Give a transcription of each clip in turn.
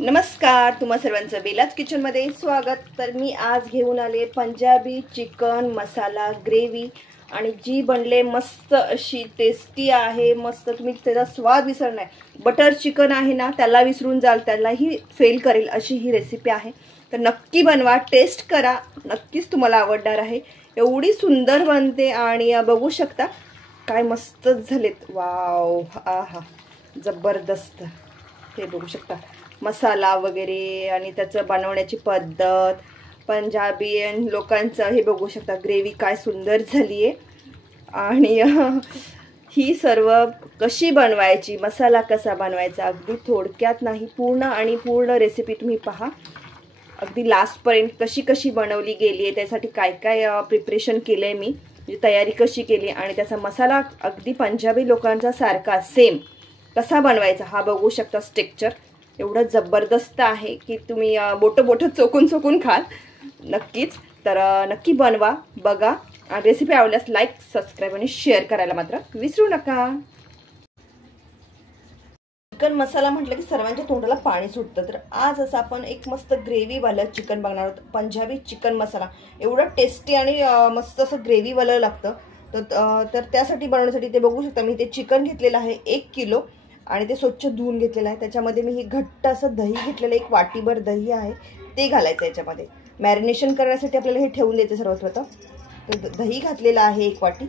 नमस्कार, तुम्हा सर्वांचं बेलाच किचनमध्ये स्वागत। तर मी आज घेऊन आले पंजाबी चिकन मसाला ग्रेव्ही आणि जी बनले मस्त अशी टेस्टी आहे। मस्त, तुम्ही त्याचा स्वाद विसरणार नाही। बटर चिकन आहे ना, त्याला विसरून जाल, त्यालाही फेल करेल अशी ही रेसिपी आहे। तर नक्की बनवा, टेस्ट करा, नक्कीच तुम्हाला आवडणार आहे। एवढी सुंदर बनते आणि बघू शकता काय मस्त झालेत। वाव, आहा, जबरदस्त। हे बघू शकता मसाला वगैरे आणि त्याचं बनवण्याची पद्धत, पंजाबी लोकांचं हे बघू शकता। ग्रेव्ही काय सुंदर झाली आहे आणि ही सर्व कशी बनवायची, मसाला कसा बनवायचा, अगदी थोडक्यात नाही, पूर्ण रेसिपी तुम्ही पहा अगदी लास्टपर्यंत। कशी कशी बनवली गेली आहे, त्यासाठी काय काय प्रिपरेशन केलं आहे मी, म्हणजे तयारी कशी केली आणि त्याचा मसाला अगदी पंजाबी लोकांचा सारखा सेम कसा बनवायचा हा बघू शकता। स्ट्रक्चर एवढं जबरदस्त आहे की तुम्ही बोटं चोकून खाल नक्कीच। तर नक्की बनवा, बघा आणि रेसिपी आवडल्यास लाईक, सबस्क्राईब आणि शेअर करायला मात्र विसरू नका। चिकन मसाला म्हटलं की सर्वांच्या तोंडाला पाणी सुटतं। तर आज असं आपण एक मस्त ग्रेव्हीवालं चिकन बघणार आहोत। पंजाबी चिकन मसाला एवढं टेस्टी आणि मस्त असं ग्रेव्हीवालं लागतं। तर त्यासाठी बनवण्यासाठी ते बघू शकता, मी ते चिकन घेतलेलं आहे 1 किलो आणि ते स्वच्छ धुवून घेतलेलं आहे। त्याच्यामध्ये मी हे घट्ट असं दही घेतलेलं, 1 वाटीभर दही आहे ते घालायचं याच्यामध्ये। मॅरिनेशन करण्यासाठी आपल्याला हे ठेवून द्यायचं सर्वात प्रथम। तर दही घातलेलं आहे 1 वाटी,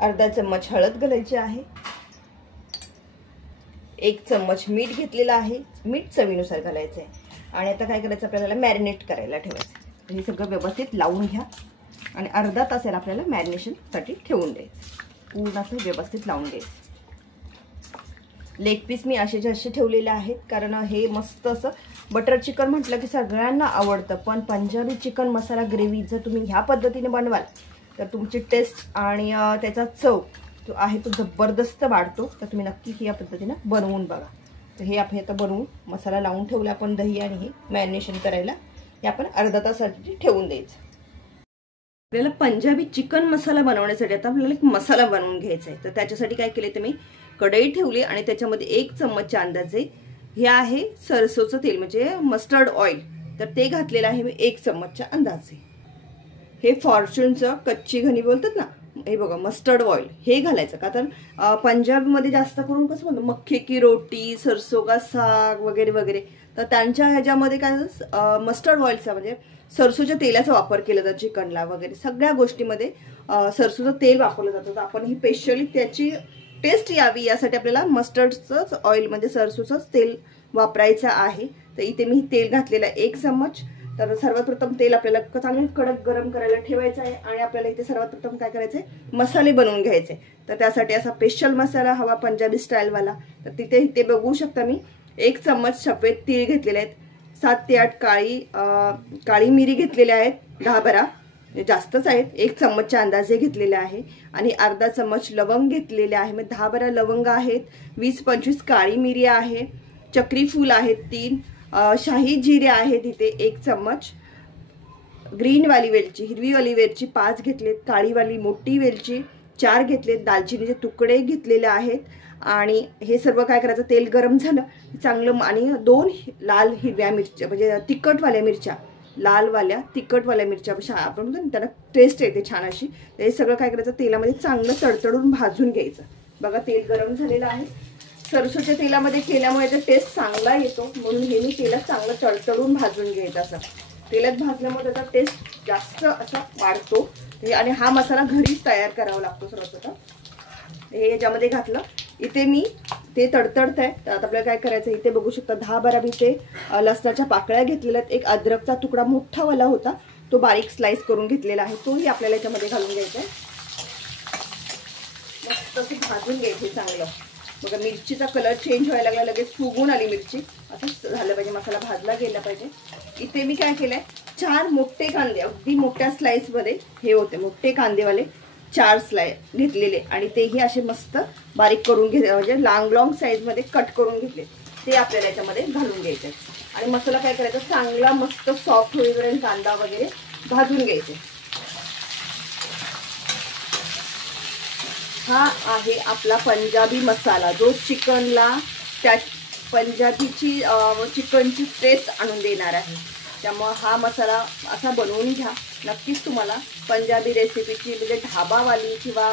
अर्धा चम्मच हळद घालायची आहे, 1 चम्मच मीठ घेतलेलं आहे, मीठ चवीनुसार घालायचं आहे। आणि आता काय करायचं, आपल्याला मॅरिनेट करायला ठेवायचं। हे सगळं व्यवस्थित लावून घ्या आणि अर्धा तास याला आपल्याला मॅरिनेशनसाठी ठेवून द्यायचं। पूर्ण असं व्यवस्थित लावून द्यायचं। लेग पीस मी असे ठेवलेले आहेत, कारण हे मस्त असं बटर चिकन म्हटलं की सगळ्यांना आवडतं। पण पंजाबी चिकन मसाला ग्रेव्ही जर तुम्ही ह्या पद्धतीने बनवाल तर तुमची टेस्ट आणि त्याचा चव जो आहे तो जबरदस्त वाढतो। तर तुम्ही नक्की ही या पद्धतीने बनवून बघा। तर हे आपण आता बनवून मसाला लावून ठेवला आपण दही आणि हे मॅरिनेशन करायला, हे आपण अर्धा तासासाठी ठेवून द्यायचं। आपल्याला पंजाबी चिकन मसाला बनवण्यासाठी आता आपल्याला एक मसाला बनवून घ्यायचा आहे। तर त्याच्यासाठी काय केले, तर मी कढई ठेवली आणि त्याच्यामध्ये 1 चम्मचच्या अंदाजे हे आहे सरसोचं तेल, म्हणजे मस्टर्ड ऑइल। तर ते घातलेलं आहे मी 1 चम्मचच्या अंदाजे। हे फॉर्च्यूनचं कच्ची घणी बोलतात ना, हे बघा मस्टर्ड ऑइल हे घालायचं। का तर पंजाबमध्ये जास्त करून कसं म्हणतो, मक्के की रोटी, सरसो का साग वगैरे वगैरे, तर त्यांच्या ह्याच्यामध्ये काय मस्टर्ड ऑइलचा म्हणजे सरसोच्या तेलाचा वापर केला जातो चिकनला वगैरे सगळ्या गोष्टीमध्ये। सरसोचं तेल वापरलं जातं। तर आपण ही स्पेशली त्याची टेस्ट यावी यासाठी आपल्याला मस्टर्डचंच ऑइल म्हणजे सरसोचंच तेल वापरायचं आहे। तर इथे मी तेल घातलेलं आहे 1 चम्मच। तर सर्वात प्रथम तेल आपल्याला चांगलं कडक गरम करायला ठेवायचं आहे आणि आपल्याला इथे सर्वात प्रथम काय करायचं आहे, मसाले बनवून घ्यायचे। तर त्यासाठी असा स्पेशल मसाला हवा पंजाबी स्टाईलवाला। तर तिथे इथे बघू शकता मी 1 चम्मच सफेद तीळ घेतलेले आहेत, 7 ते 8 काळी मिरी घेतलेल्या आहेत, 10-12 जास्तच आहेत, 1 चम्मचच्या अंदाजे घेतलेले आहे आणि अर्धा चम्मच लवंग घेतलेले आहे। मग 10-12 लवंग आहेत, 20-25 काळी मिरी आहे, चक्री फूल आहेत 3, शाही जिरे आहेत इथे 1 चम्मच, ग्रीनवाली वेलची, हिरवीवाली वेलची 5 घेतलेत, काळीवाली मोठी वेलची 4 घेतलेत, दालचिनीचे तुकडे घेतलेले आहेत। आणि हे सर्व काय करायचं, तेल गरम झालं चांगलं आणि 2 लाल हिरव्या मिरच्या म्हणजे तिखटवाल्या मिरच्या, लालवाल्या तिखटवाल्या मिरच्या आपण म्हणतो ना, त्यांना टेस्ट येते छान अशी। तर हे सगळं काय करायचं, तेलामध्ये चांगलं तडतडून भाजून घ्यायचं। बघा तेल गरम झालेलं आहे। सरसोच्या तेलामध्ये केल्यामुळे याचा टेस्ट चांगला येतो, म्हणून हे मी तेलात चांगलं तडतडून भाजून घ्यायचं। असं तेलात भाजल्यामुळे त्याचा टेस्ट जास्त असा वाढतो आणि हा मसाला घरीच तयार करावा लागतो सर्वप्रथम। हे याच्यामध्ये घातलं, इथे मी ते तडतडत आहे। तर आता आपल्याला काय करायचं, इथे बघू शकता 10-12 मी ते लसणाच्या पाकळ्या घेतलेल्या आहेत, 1 अद्रकचा तुकडा मोठावाला होता तो बारीक स्लाइस करून घेतलेला आहे, तोही आपल्याला याच्यामध्ये घालून घ्यायचा आहे। मस्त असं भाजून घ्यायचे चांगलं। बघा मिरचीचा कलर चेंज व्हायला लागला, लगेच फुगून आली मिरची, असं झालं पाहिजे, मसाला भाजला गेला पाहिजे। इथे मी काय केलंय, 4 मोठे कांदे अगदी मोठ्या स्लाइस मध्ये हे होते, मोठे कांदेवाले 4 स्लाइस घेतलेले आणि तेही असे मस्त बारीक करून घेतले, म्हणजे लॉंग साईज मध्ये कट करून घेतले, ते आपल्याला याच्यामध्ये घालून घ्यायचे। आणि मसाला काय करायचा, चांगला मस्त सॉफ्ट होईपर्यंत कांदा वगैरे भाजून घ्यायचे। हा आहे आपला पंजाबी मसाला, जो चिकनला त्या पंजाबीची चिकनची टेस्ट आणून देणार आहे. त्यामुळे हा मसाला असा बनवून घ्या. नक्कीच तुम्हाला पंजाबी रेसिपीची म्हणजे ढाबावाली किंवा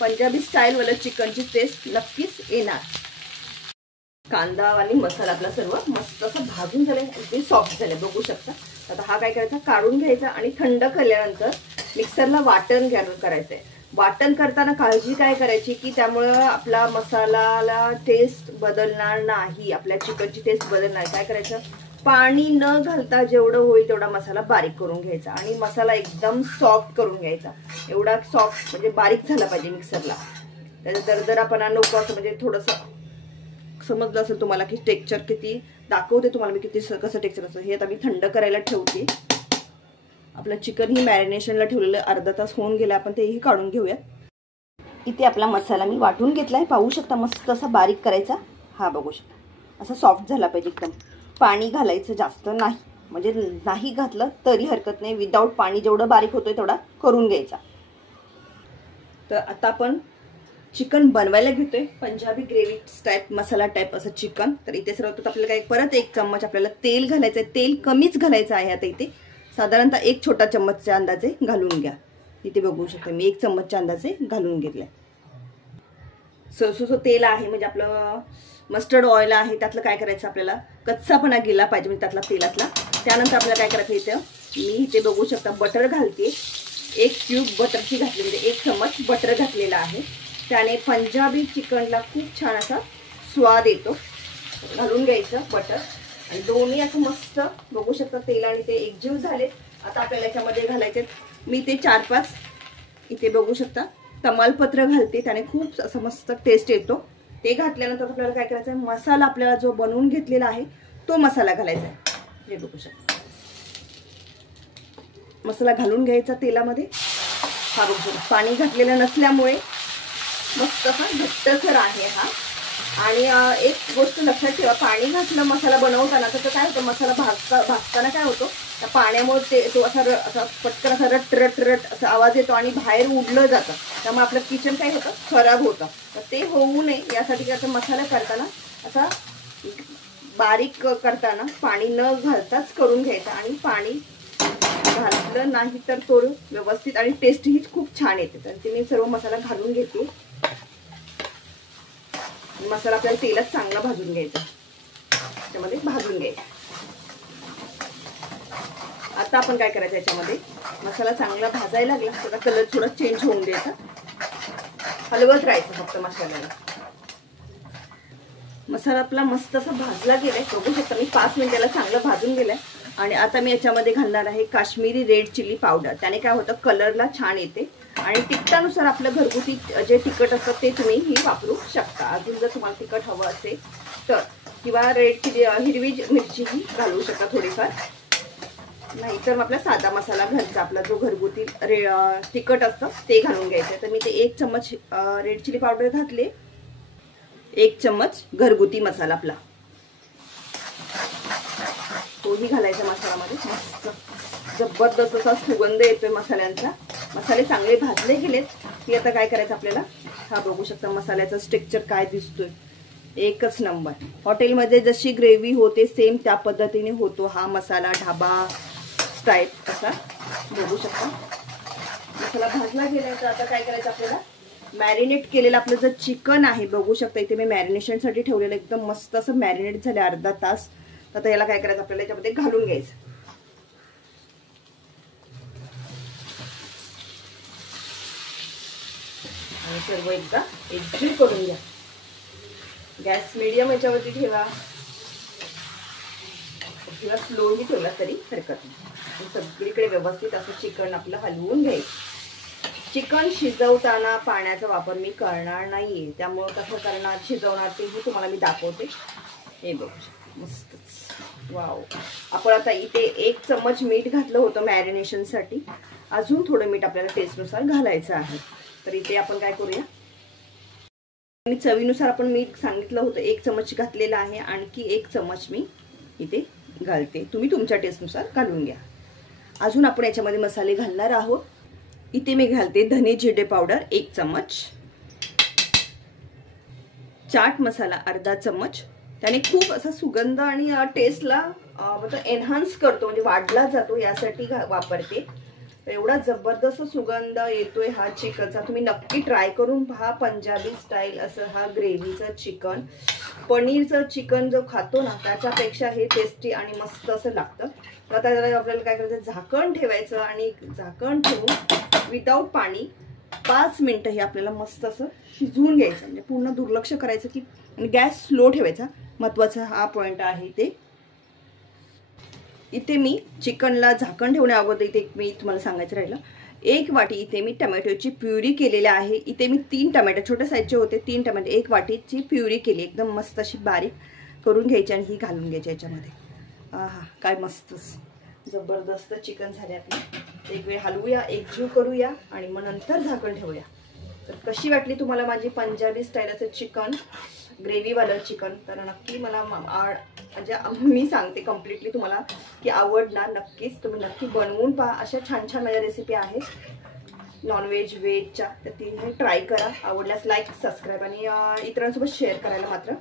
पंजाबी स्टाईलवालं चिकनची टेस्ट नक्कीच येणार. कांदा आणि मसाला आपला सर्व मस्त असं भाजून झाले, अगदी सॉफ्ट झाले बघू शकता. आता हा काय करायचा, काढून घ्यायचा आणि थंड केल्यानंतर मिक्सरला वाटण करायचंय. वाटण करताना काळजी काय करायची की त्यामुळं आपला मसाल्याला टेस्ट बदलणार नाही, आपल्या चिकनची टेस्ट बदलणार. काय करायचं, पाणी न घालता जेवढं होईल तेवढा मसाला बारीक करून घ्यायचा आणि मसाला एकदम सॉफ्ट करून घ्यायचा. एवढा सॉफ्ट म्हणजे बारीक झाला पाहिजे मिक्सरला. त्याचा दरदरापणा नको असं, म्हणजे थोडंसं समजलं असेल तुम्हाला की टेक्स्चर किती दाखवते तुम्हाला मी किती कसं टेक्स्चर असतं. हे आता मी थंड करायला ठेवते. आपलं चिकन ही मॅरिनेशनला ठेवलेलं अर्धा तास होऊन गेला, आपण तेही काढून घेऊयात. इथे आपला मसाला मी वाटून घेतलाय, पाहू शकता मस्त असा बारीक करायचा. हा बघू शकता असा सॉफ्ट झाला पाहिजे एकदम. पाणी घालायचं जास्त नाही, म्हणजे नाही घातलं तरी हरकत नाही. विदाऊट पाणी जेवढं बारीक होतोय तेवढा करून घ्यायचा. तर आता आपण चिकन बनवायला घेतोय पंजाबी ग्रेव्ही टाईप मसाला टाईप असं चिकन. तर इथे सर्वप्रथम आपल्याला काय परत 1 चम्मच आपल्याला तेल घालायचं आहे. तेल कमीच घालायचं आहे. आता इथे साधारणतः 1 छोटा चम्मचच्या अंदाजे घालून घ्या. इथे बघू शकता मी 1 चम्मचच्या अंदाजे घालून घेतलंय. सरसोचं तेल आहे म्हणजे आपलं मस्टर्ड ऑइल आहे. त्यातलं काय करायचं, आपल्याला कच्चापणा गेला पाहिजे म्हणजे त्यातला तेलातला. त्यानंतर आपल्याला काय करायचं, इथं मी इथे बघू शकता बटर घालते. 1 क्यूब बटरची घातली म्हणजे 1 चम्मच बटर घातलेला आहे. त्याने पंजाबी चिकनला खूप छान असा स्वाद येतो. घालून घ्यायचं बटर आणि दोन्ही असं मस्त बघू शकता तेल आणि ते एकजीव झाले. आता आपल्याला याच्यामध्ये घालायचे मी ते 4-5 इथे बघू शकता तमालपत्र घालते. त्याने खूप असं मस्त टेस्ट येतो. ते घातल्यानंतर आपल्याला काय करायचं आहे, मसाला आपल्याला जो बनवून घेतलेला आहे तो मसाला घालायचा आहे. हे बघू शकता मसाला घालून घ्यायचा तेलामध्ये. हा बघू शकता पाणी घातलेलं नसल्यामुळे मस्त असा घट्टसर आहे हा. आणि एक गोष्ट लक्षात ठेवा, पाणी घातलं मसाला बनवताना तर काय होतं, मसाला भाजताना काय होतं, त्या पाण्यामुळे तो असा पटकन असा रट रट रट असा आवाज येतो आणि बाहेर उडलं जातं. त्यामुळे आपलं किचन काय होतं, खराब होतं. तर ते होऊ नये यासाठी काय मसाला करताना असा बारीक करताना पाणी न घालताच करून घ्यायचा. आणि पाणी घातलं नाही तर तो व्यवस्थित आणि टेस्टही खूप छान येते. तर ते मी सर्व मसाला घालून घेते. मसाला आपल्याला तेलात चांगला भाजून घ्यायचा, त्यामध्ये भाजून घ्यायचा. आता आपण काय करायचं, याच्यामध्ये मसाला चांगला भाजायला लागला त्याचा कलर थोडा चेंज होऊन द्यायचा. हलवत राहायचं फक्त मसाल्याला. मसाला आपला मस्त असा भाजला गेलाय बघू शकता मी 5 मिनिटाला चांगला भाजून गेलाय. आणि आता मी याच्यामध्ये घालणार आहे काश्मीरी रेड चिली पावडर. त्याने काय होतं, कलरला छान येते. आणि तिखटानुसार आपलं घरगुती जे तिखट असतं ते तुम्ही ही वापरू शकता. अजून जर तुम्हाला तिखट हवं असेल तर, किंवा रेड चिली हिरवी मिरचीही घालू शकता थोडीफार. नाही तर आपला साधा मसाला घरचा आपला जो घरगुती तिखट असतं ते घालून घ्यायचं. तर मी ते 1 चम्मच रेड चिली पावडर घातले. 1 चम्मच घरगुती मसाला आपला तोही घालायचा मसाल्यामध्ये. मस्त जबरदस्त असा सुगंध येतोय मसाल्यांचा. मसाले चांगले भाजले गेलेत की आता काय करायचं आपल्याला, हा बघू शकता मसाल्याचा स्ट्रक्चर काय दिसतोय, एकच नंबर. हॉटेलमध्ये जशी ग्रेव्ही होते सेम त्या पद्धतीने होतो हा मसाला, ढाबा स्टाईल असा बघू शकता. मसाला भाजला गेला तर आता काय करायचं आपल्याला, मॅरिनेट केलेलं आपलं जर चिकन आहे बघू शकता इथे मी मॅरिनेशनसाठी ठेवलेलं एकदम मस्त असं मॅरिनेट झालं अर्धा तास. आता याला काय करायचं आपल्याला याच्यामध्ये घालून घ्यायचं. आणि सर्व एकदा एकजीव करून घ्या. गॅस मीडियम याच्यावरती ठेवा किंवा स्लोली ठेवला तरी हरकत नाही. सगळीकडे व्यवस्थित असं चिकन आपलं हलवून घ्यायचं. चिकन शिजवताना पाण्याचा वापर मी करणार नाहीये, त्यामुळे कसं करणार शिजवणार तेही तुम्हाला मी दाखवते. हे बघू मस्तच वाव. आपण आता इथे 1 चम्मच मीठ घातलं होतं मॅरिनेशनसाठी. अजून थोडं मीठ आपल्याला टेस्टनुसार घालायचं आहे. तर इथे आपण काय करूया, मी चवीनुसार आपण मीठ सांगितलं होतं 1 चम्मच घातलेला आहे. आणखी 1 चम्मच मी इथे घालते, तुम्ही तुमच्या टेस्टनुसार घालून घ्या. अजून आपण याच्यामध्ये मसाले घालणार आहोत. इथे मी घालते धने जिरे पावडर 1 चम्मच, चाट मसाला अर्धा चम्मच, त्याने खूप असा सुगंध आणि टेस्टला एनहान्स करतो, म्हणजे वाढला जातो, यासाठी वापरते. एवढा जबरदस्त सुगंध येतोय हा चिकनचा. तुम्ही नक्की ट्राय करून पहा. पंजाबी स्टाईल असं हा ग्रेव्हीचं चिकन, पनीरचं चिकन जो खातो ना त्याच्यापेक्षा हे टेस्टी आणि मस्त असं लागतं. तर आता आपल्याला काय करायचं, झाकण ठेवायचं आणि झाकण ठेवून विदाऊट पाणी 5 मिनिटं हे आपल्याला मस्त असं शिजवून घ्यायचं. म्हणजे पूर्ण दुर्लक्ष करायचं की, आणि गॅस स्लो ठेवायचा. महत्त्वाचा हा पॉईंट आहे ते. इथे मी चिकनला झाकण ठेवण्या अगोदर इथे मी तुम्हाला सांगायचं राहिलं, 1 वाटी इथे मी टमॅटोची प्युरी केलेली आहे. इथे मी 3 टमॅटो छोट्या साईजचे होते, 3 टमॅटो 1 वाटीची प्युरी केली, एकदम मस्त अशी बारीक करून घ्यायची आणि ही घालून घ्यायची याच्यामध्ये. आहा, काय मस्तच जबरदस्त चिकन झाले आपले. एक वेळ हलवूया, एकजीव करूया आणि मग नंतर झाकण ठेवूया. तर कशी वाटली तुम्हाला माझी पंजाबी स्टाईलचं चिकन, ग्रेव्हीवालं चिकन? तर नक्की मला म्हणजे मी सांगते कम्प्लिटली तुम्हाला की आवडणार. नक्कीच तुम्ही नक्की बनवून पहा. अशा छान छान माझ्या रेसिपी आहेत नॉनव्हेज व्हेजच्या, तर ती ट्राय करा. आवडल्यास लाईक, सबस्क्राईब आणि इतरांसोबत शेअर करायला मात्र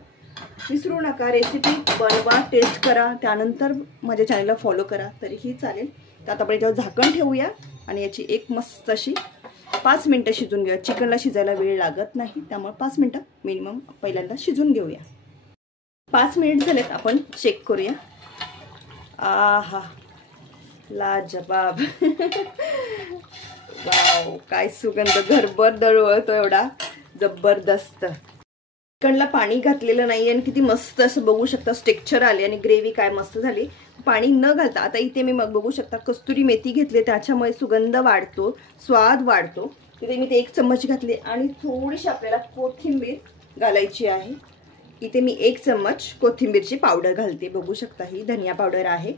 विसरू नका. रेसिपी बनवा, टेस्ट करा, त्यानंतर माझ्या चॅनलला फॉलो करा तरीही चालेल. तर आता आपण याच्यावर झाकण ठेवूया आणि याची एक मस्त अशी 5 मिनिटं शिजून घेऊया. चिकनला शिजायला वेळ लागत नाही, त्यामुळे 5 मिनिटं मिनिमम पहिल्यांदा शिजून घेऊया. 5 मिनिट झालेत, आपण चेक करूया. आहा, लाजवाब. वाव, काय सुगंध घरभर दरवळतो, एवढा जबरदस्त. चिकनला पाणी घातलेलं नाही आणि किती मस्त असं बघू शकता टेक्स्चर आले आणि ग्रेव्ही काय मस्त झाली पाणी न घालता. आता इथे मी मग बघू शकता कस्तुरी मेथी घेतली, त्याच्यामुळे सुगंध वाढतो, स्वाद वाढतो. इथे मी ते 1 चम्मच घातले आणि थोडीशी आपल्याला कोथिंबीर घालायची आहे. इथे मी 1 चम्मच कोथिंबीरची पावडर घालते. बघू शकता ही धनिया पावडर आहे,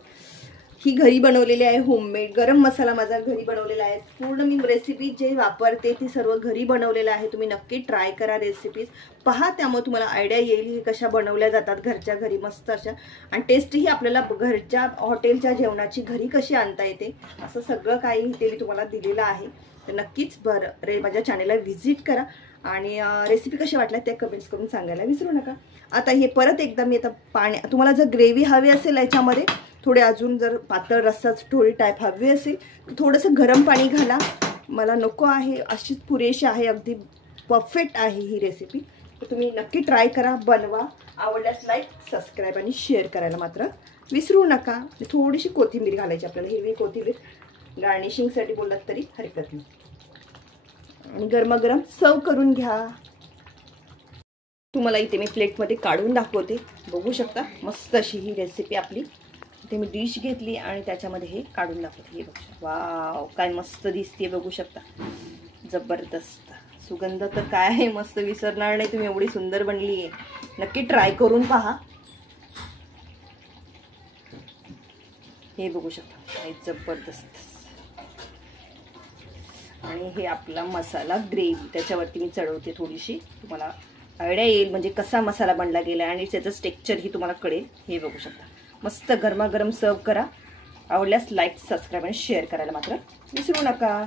ही घरी बनवलेली आहे. होममेड गरम मसाला माझा घरी बनवलेला आहे. पूर्ण मी रेसिपी जे वापरते ती सर्व घरी बनवलेलं आहे. तुम्ही नक्की ट्राय करा, रेसिपीज पहा, त्यामुळे तुम्हाला आयडिया येईल की कशा बनवल्या जातात घरच्या घरी मस्त अशा. आणि टेस्टही आपल्याला घरच्या हॉटेलच्या जेवणाची घरी कशी आणता येते असं सगळं काही इथे मी तुम्हाला दिलेलं आहे. तर नक्कीच माझ्या चॅनलला व्हिजिट करा आणि रेसिपी कशी वाटल्या त्या कमेंट्स करून सांगायला विसरू नका. आता हे परत एकदा मी आता तुम्हाला जर ग्रेव्ही हवी असेल याच्यामध्ये थोडे अजून जर पातळ रस्सा थोडी टाईप हवी असेल तर थोडंसं गरम पाणी घाला. मला नको आहे, अशीच पुरेशी आहे, अगदी परफेक्ट आहे ही रेसिपी. तर तुम्ही नक्की ट्राय करा, बनवा. आवडल्यास लाईक, सबस्क्राईब आणि शेअर करायला मात्र विसरू नका. थोडीशी कोथिंबीर घालायची आपल्याला, हिरवी कोथिंबीर गार्निशिंगसाठी बोललात तरी हरकत नाही. आणि गरमागरम सर्व करून घ्या. तुम्हाला इथे मी प्लेटमध्ये काढून दाखवते. बघू शकता मस्त अशी ही रेसिपी आपली. इथे मी डिश घेतली आणि त्याच्यामध्ये हे काढून दाखवते. हे बघा, वाव, काय मस्त दिसते, बघू शकता. जबरदस्त सुगंध तर काय आहे, मस्त विसरणार नाही तुम्ही, एवढी सुंदर बनली आहे. नक्की ट्राय करून पहा. हे बघू शकता, काय जबरदस्त. आणि हे आपला मसाला ग्रेव्ही त्याच्यावरती मी चढवते थोडीशी, तुम्हाला आयडिया येईल म्हणजे कसा मसाला बनला गेला आणि त्याचं टेक्स्चर ही तुम्हाला कळेल. हे बघू शकता, मस्त गरमागरम सर्व करा. आवडल्यास लाईक, सबस्क्राईब आणि शेअर करायला मात्र विसरू नका.